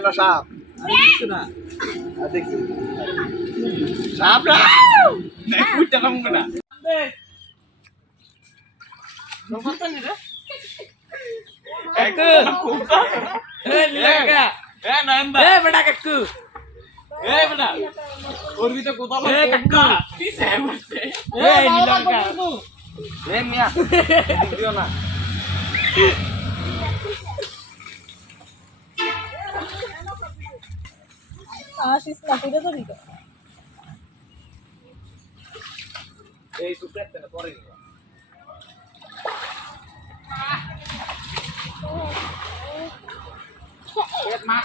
না সাপ দেখছি সাপ না বুঝতে পারব না এ মিয়া দিও না আসিস না তুই তো দিত এই সুপ্রেতে না পরে নিও নাম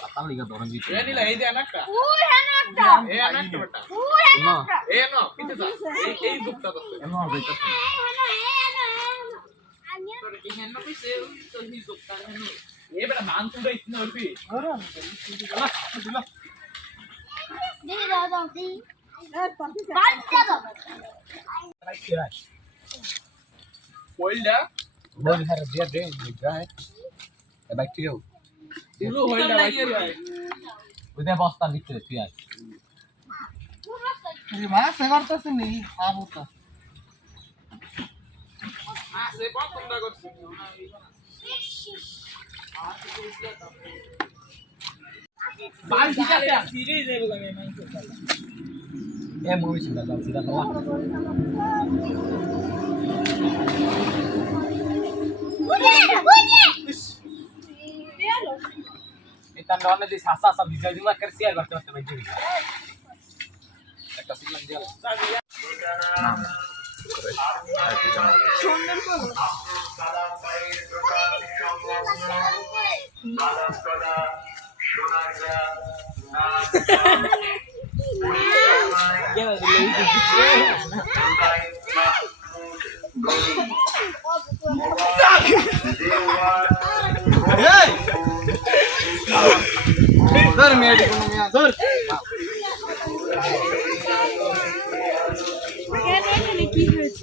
পাতাম লিগা ধরন দিতে এই নিলা এই যে আনাকটা এই না নো না ওদের বস্তার ভিতরে তুই আয় মা সেবার তো শুনি আবু তো এ মুভি ছিল সিধা তো এটা ননে দিস হাসা হাসা ভিজা দিমা করে শেয়ার করতে করতে বাইজে একটা সিগন্যাল দিয়া নাম ধর মেয়েটি কোনো মেয়া ধর কি হয়েছে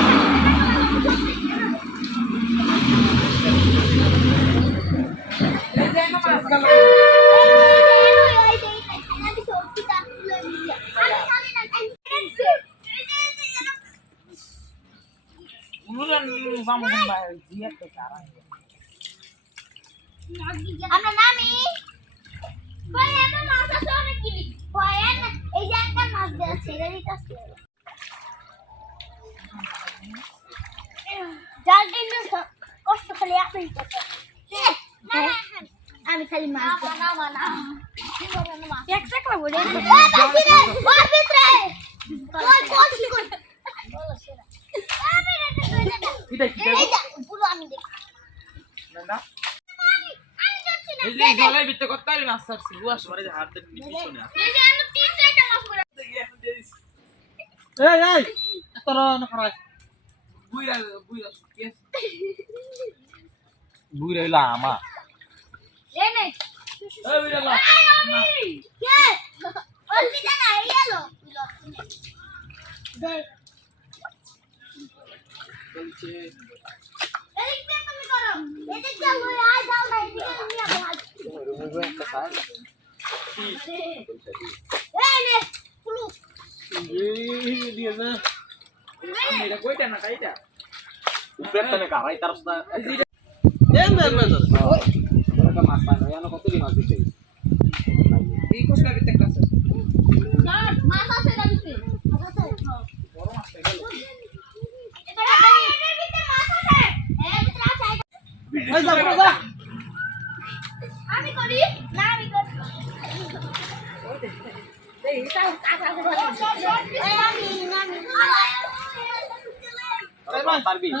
আমরা নামি? ভাই এত মাছ আছে অনেক কিনি ভয় না এই যে একটা মাছ দেওয়া ছেড়ে দিতেছে জাল কিন্তু কষ্ট খালি আপনি আমি খালি মাছ না না এক টাকা বলে ভিতরে ওই কোচ কই বলো সেরা আমি রেটে কই যা পুরো আমি দেখি। না আমি যাচ্ছি না এই যে জলের ভিতরে করতে পারি বুয়াস তোমার এই যে হাত পিছনে এই মাছ এই এই! তোর না খারাপ। বুইরা বুইরা কেস বুড়ি রইলা আমা এই নে। এই বুইরা লা কে? ওর দিদা না এই এলো। দেখ এনো কত একটা আছে যার মাছ আছে গাড়িতে মাছ আছে বড় মাছ পাইলো এটা এর ভিতরে মাছ আছে এর ভিতরে আছে এই যা যা আমি করি না আমি করি এই এটা কাকা এই আমি আমি পারবি আমি আমি আমি জল তুলে রে এর মাছ আছে রে তো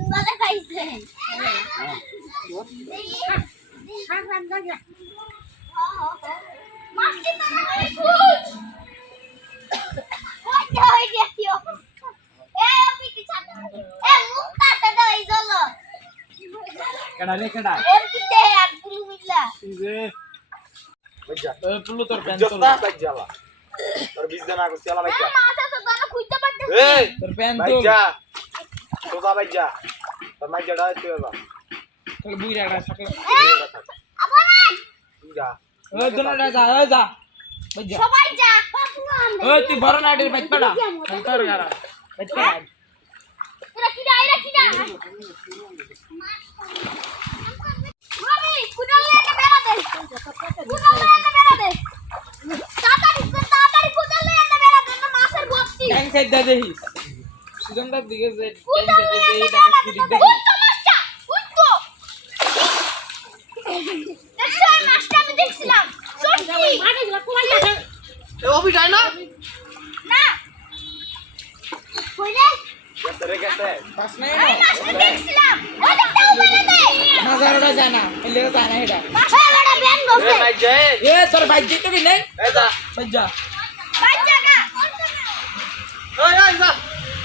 সিঙ্গালে খাইছে মাছটি তো না করে খুঁজ ওই যে ওই যে কি অবস্থা এ আমি কি ছাড়া এ মুক্তা দাদা এই জল কেডা রে কেডা এর পিতে এক গুলু মিলা বজ্জা এই পুলু তোর প্যান্ট জস্তা বজ্জালা তোর বিজ দেনা করছি আলা বজ্জা মাছ আছে দানা খুঁজতে পারতে এই তোর প্যান্ট বজ্জা তোদা বজ্জা তোর মাইজাটা তুই বা তোর বুইরাটা থাকে আবার যা ওই দুনোটা যা ওই যা বুঝা সবাই যা ওই তুই বড় নাটির বাইক পাড়া তোর গারা বাইক পাড়া এরা কি দা এরা কি দা মামি কুদালে একটা বেড়া দে কুদালে একটা বেড়া দে তাড়াতাড়ি তাড়াতাড়ি কুদালে একটা বেড়া দে না মাছের ভর্তি ট্যাঙ্ক সাইড দে দেখিস সুগন্ধার দিকে যে ট্যাঙ্ক কুদালে সাইড দে এই একটা টাকা বেড়া স্পিড দে দেখি ওই তো মাছটা ওই তো দেখছো এই মাছটা আমি দেখছিলাম সত্যি অফিস যায় না না কইলে গেছে রে গেছে পাস নাই আমি মাছটা দেখছিলাম ওই দেখতে উপরে দে না জানোটা জানা এলে জানা এটা মাছটা বেড়া বেন এ বসে মাইজা এ তোর বাইক যেতে কি নাই এ যা বুঝা ভাই জায়গা এই এই যা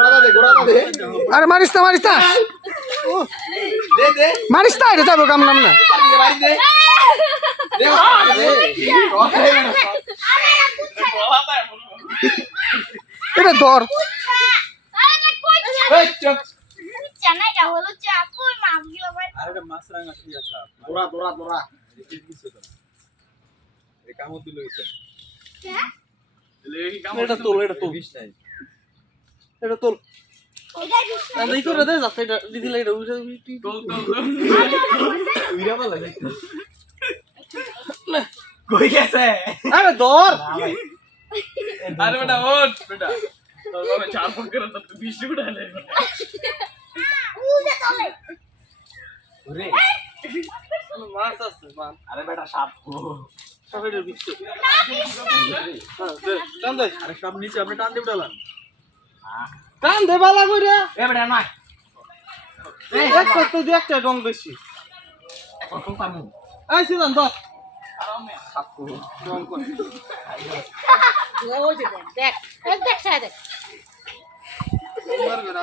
আরে এটা মারিস না মারিস না। দে দে মারিস না এটা যাব কাম নাম না। বাড়ি দে দে আরে কুচ্ছা এটা ধর এটা হলো চাপ কই মাছ গিলা ভাই আরে মাছ রাঙা ঠিক আছে? দৌড়া দৌড়া দৌড়া। এই কিছু তো এই কামত এটা হ্যাঁ লেগে কামত এটা তোল, করে দে কই গেছে? আরে ধর। আরে বেটা ওঠ বেটা। তোর বাবা চার ফোন করে তো বিশ উঠালে। উজে চলে। ওরে। মাছ আছে মাছ। আরে বেটা সাপ। হ্যাঁ দে টান দে। আরে সব নিচে আপনি টান দিয়ে টান দে বালা কইরা। এ বেটা না এই এক কত দু একটা ডং বেশি। কখন পামু এই আরামে ওই যে দেখ দেখ দেখ। সাইড দেখ মার বেরা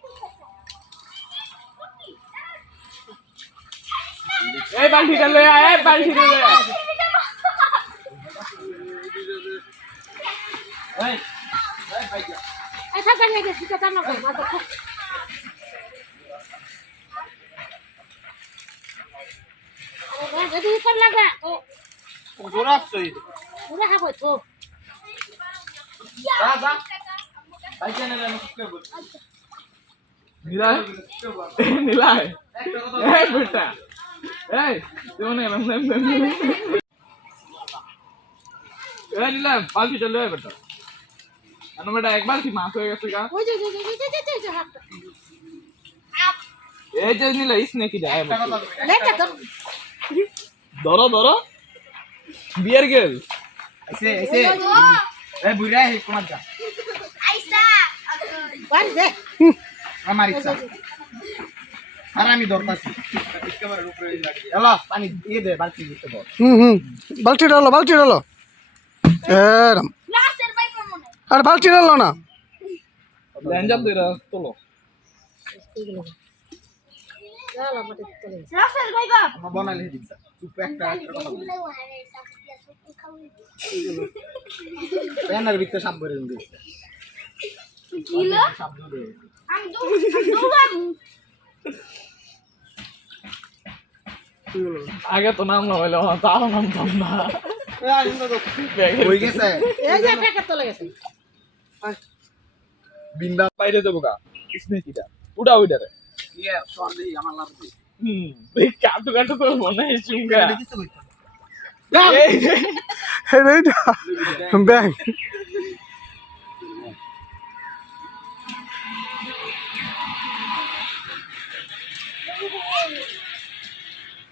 এই বালতিটা লয়ে আয় এই বালতিটা লয়ে আয় এই এই ভাই যা এটা জানি যে সেটা জানো না দেখো আরে যদি কর লাগা তো পুরা সই পুরা হবে তো যা যা ভাই জানে না কি বল নীলা নীলা একটা কথা বেটা এই তুমি না এলাম এলাম এলাম এলাম পালকি চলে বেটা বেটা কি মাছ হয়ে গেছে গা? যে যে যে যে কি যায় ধরো ধরো। বিয়ার গেল এসে এসে। এই বুড়া হে কোন যা। আমি দরকার এলো পানি দিয়ে দে বালতি দিতে বল হুম হুম। বালতি ডালো বালতি ডালো এরম। আর বালতি ডালো না। গ্যাঞ্জাম দে রা তোলো আগে তো নাম না হইল তাও নামতাম না। হয়ে গেছে। এই যে প্যাকেট চলে গেছে বিন্দা বাইরে দেবো ব্যাংক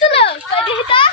তুলো